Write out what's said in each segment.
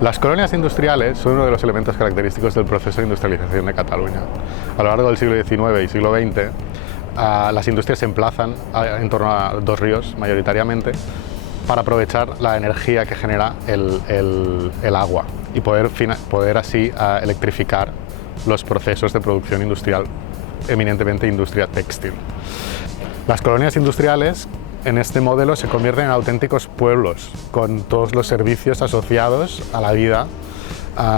Las colonias industriales son uno de los elementos característicos del proceso de industrialización de Cataluña. A lo largo del siglo XIX y siglo XX, las industrias se emplazan en torno a dos ríos, mayoritariamente, para aprovechar la energía que genera el agua y poder así electrificar los procesos de producción industrial, eminentemente industria textil. Las colonias industriales en este modelo se convierten en auténticos pueblos con todos los servicios asociados a la vida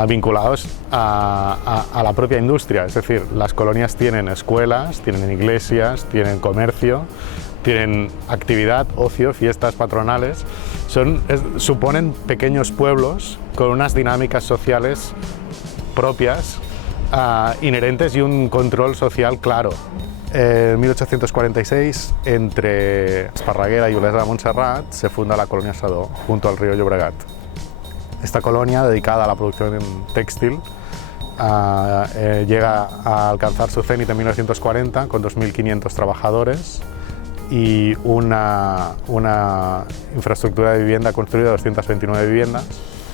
vinculados a la propia industria. Es decir, las colonias tienen escuelas, tienen iglesias, tienen comercio, tienen actividad, ocio, fiestas patronales. Suponen pequeños pueblos con unas dinámicas sociales propias, inherentes y un control social claro. En 1846, entre Esparreguera y Olesa de Montserrat, se funda la colonia Sedó, junto al río Llobregat. Esta colonia, dedicada a la producción textil, llega a alcanzar su cenit en 1940 con 2.500 trabajadores y una infraestructura de vivienda construida de 229 viviendas.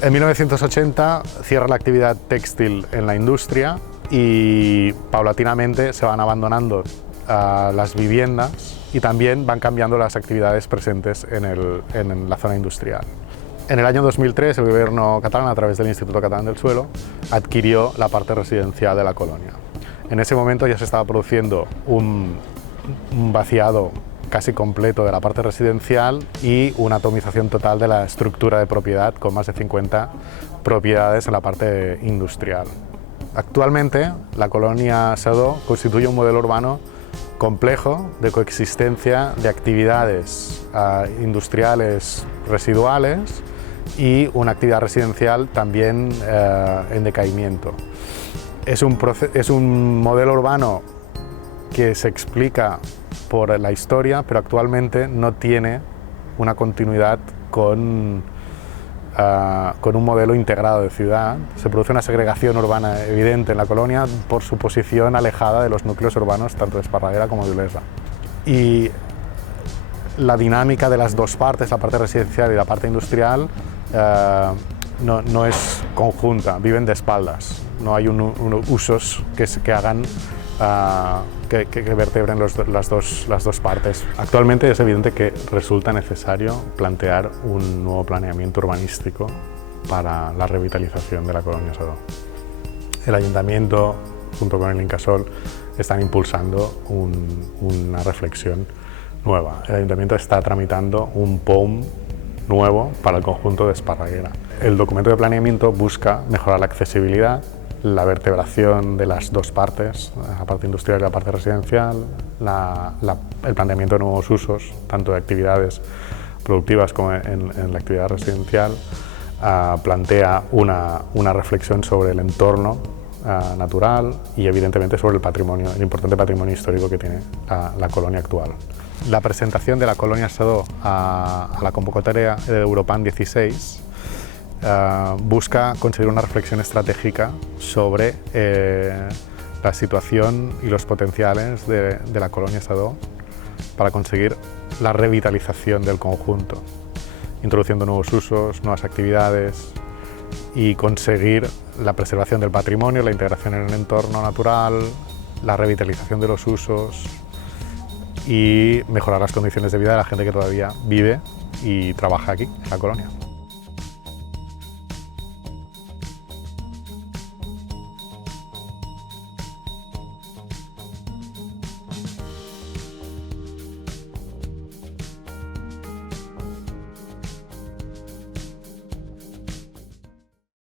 En 1980 cierra la actividad textil en la industria y paulatinamente se van abandonando las viviendas y también van cambiando las actividades presentes en la zona industrial. En el año 2003 el gobierno catalán, a través del Instituto Catalán del Suelo, adquirió la parte residencial de la colonia. En ese momento ya se estaba produciendo un vaciado casi completo de la parte residencial y una atomización total de la estructura de propiedad, con más de 50 propiedades en la parte industrial. Actualmente, la colonia Sedó constituye un modelo urbano complejo de coexistencia de actividades industriales residuales y una actividad residencial también en decaimiento. Es un modelo urbano que se explica por la historia, pero actualmente no tiene una continuidad con un modelo integrado de ciudad. Se produce una segregación urbana evidente en la colonia por su posición alejada de los núcleos urbanos tanto de Esparreguera como de Olesa. Y la dinámica de las dos partes, la parte residencial y la parte industrial, no es conjunta, viven de espaldas. No hay usos que hagan que vertebren las dos partes. Actualmente es evidente que resulta necesario plantear un nuevo planeamiento urbanístico para la revitalización de la colonia Sedó. El Ayuntamiento, junto con el Incasòl, están impulsando una reflexión nueva. El Ayuntamiento está tramitando un POUM nuevo para el conjunto de Esparreguera. El documento de planeamiento busca mejorar la accesibilidad, la vertebración de las dos partes, la parte industrial y la parte residencial, el planteamiento de nuevos usos, tanto de actividades productivas como en la actividad residencial, plantea una reflexión sobre el entorno natural y evidentemente sobre el importante patrimonio histórico que tiene la colonia actual. La presentación de la colonia Sedó a la convocatoria de Europan 16 busca conseguir una reflexión estratégica sobre la situación y los potenciales de la colonia Sedó para conseguir la revitalización del conjunto, introduciendo nuevos usos, nuevas actividades y conseguir la preservación del patrimonio, la integración en el entorno natural, la revitalización de los usos y mejorar las condiciones de vida de la gente que todavía vive y trabaja aquí, en la colonia.